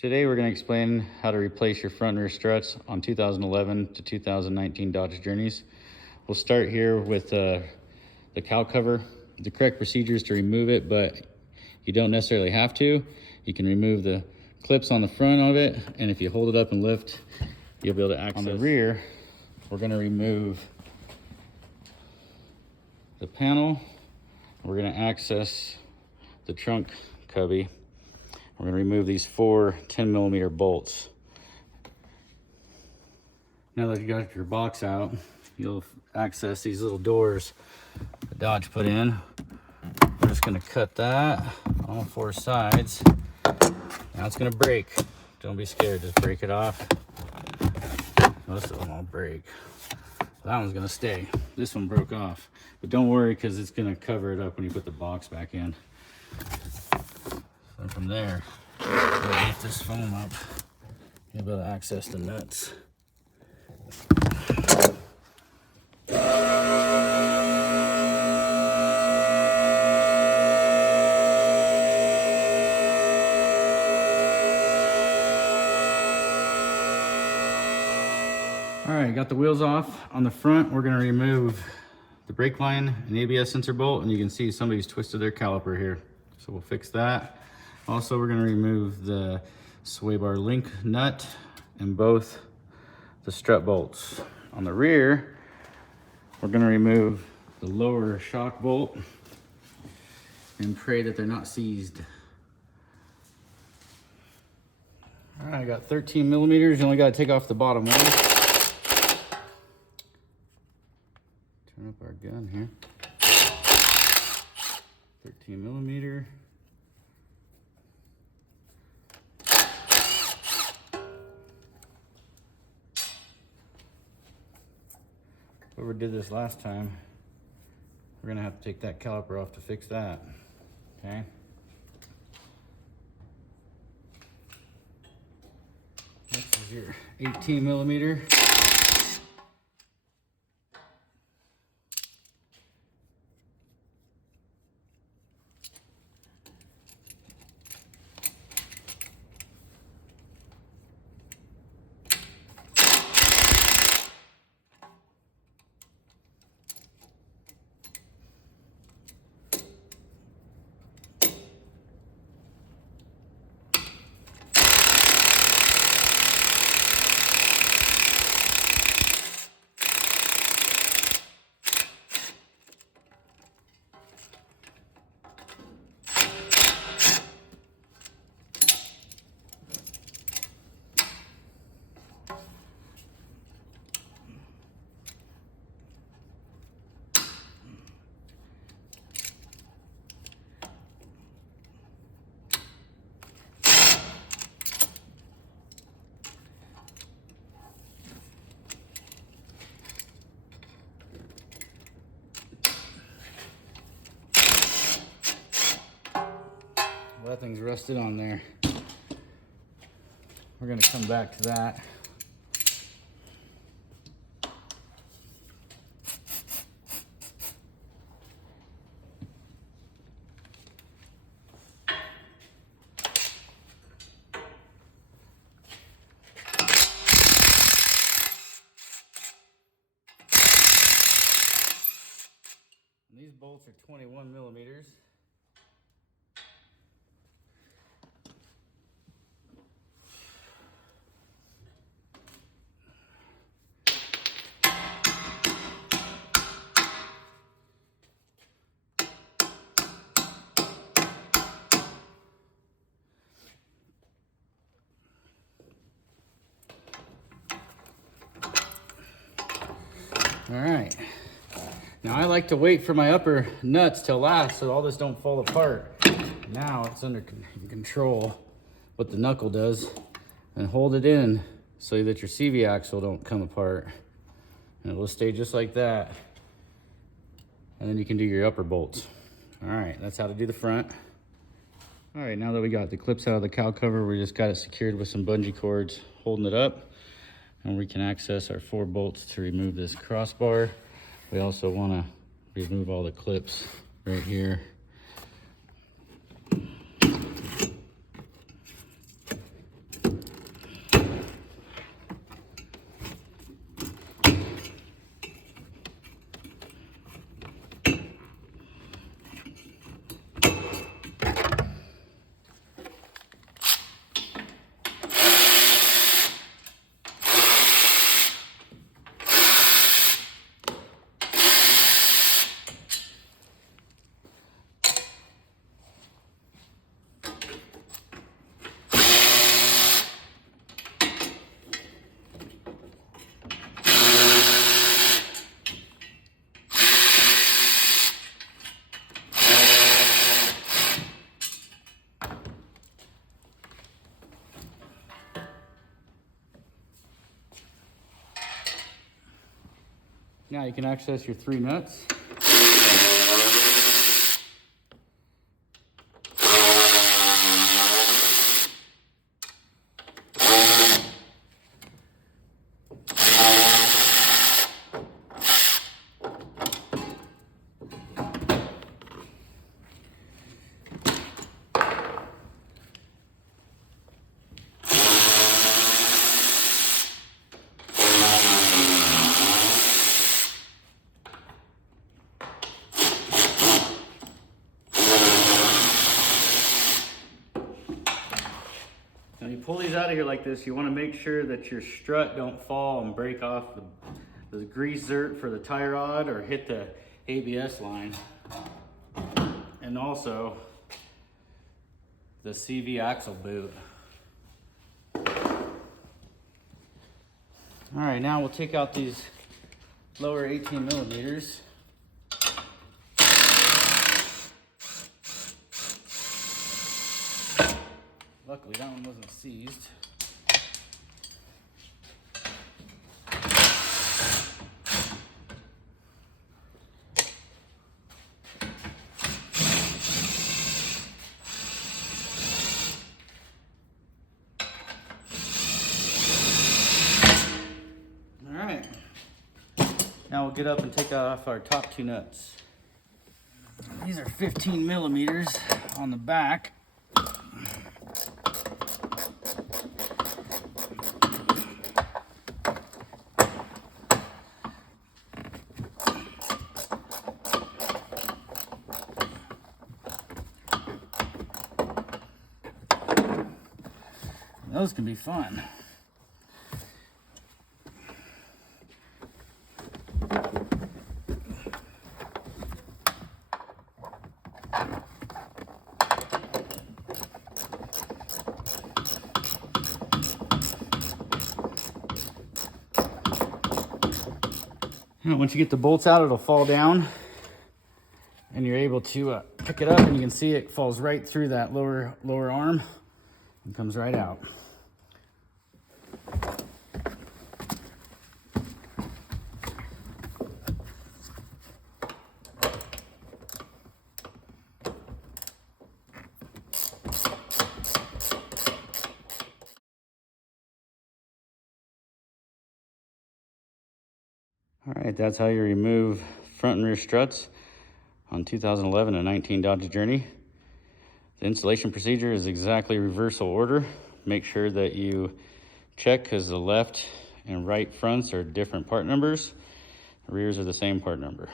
Today we're going to explain how to replace your front and rear struts on 2011 to 2019 Dodge Journeys. We'll start here with the cowl cover. The correct procedure is to remove it, but you don't necessarily have to. You can remove the clips on the front of it, and if you hold it up and lift, you'll be able to access. On the rear, we're going to remove the panel. We're going to access the trunk cubby. We're going to remove these 4 10mm bolts. Now that you got your box out, you'll access these little doors that Dodge put in. We're just going to cut that on all 4 sides. Now it's going to break. Don't be scared, just break it off. Most of them won't break. That one's going to stay. This one broke off. But don't worry, because it's going to cover it up when you put the box back in. And from there, we'll lift this foam up. You'll be able to access the nuts. All right, got the wheels off. On the front, we're going to remove the brake line and ABS sensor bolt, and you can see somebody's twisted their caliper here. So we'll fix that. Also, we're going to remove the sway bar link nut and both the strut bolts. On the rear, we're going to remove the lower shock bolt and pray that they're not seized. All right, I got 13mm. You only got to take off the bottom one. Turn up our gun here. 13mm. Whoever did this last time, we're gonna have to take that caliper off to fix that, okay? Next is your 18mm. Well, that thing's rusted on there. We're gonna come back to that. And these bolts are 21mm. All right, now I like to wait for my upper nuts till last so all this don't fall apart. Now it's under control what the knuckle does, and hold it in so that your CV axle don't come apart. And it will stay just like that. And then you can do your upper bolts. All right, that's how to do the front. All right, now that we got the clips out of the cowl cover, we just got it secured with some bungee cords holding it up. And we can access our 4 bolts to remove this crossbar. We also want to remove all the clips right here. Now you can access your 3 nuts. When you pull these out of here like this, you want to make sure that your strut don't fall and break off the grease zert for the tie rod or hit the ABS line. And also the CV axle boot. All right, now we'll take out these lower 18 millimeters. Luckily, that one wasn't seized. All right. Now we'll get up and take off our top 2 nuts. These are 15 millimeters on the back. Those can be fun. Now, once you get the bolts out, it'll fall down and you're able to pick it up, and you can see it falls right through that lower arm and comes right out. All right, that's how you remove front and rear struts on 2011 and 19 Dodge Journey. The installation procedure is exactly reversal order. Make sure that you check, because the left and right fronts are different part numbers. The rears are the same part number.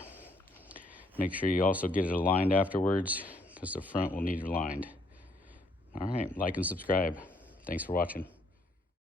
Make sure you also get it aligned afterwards, because the front will need aligned. All right, like and subscribe. Thanks for watching.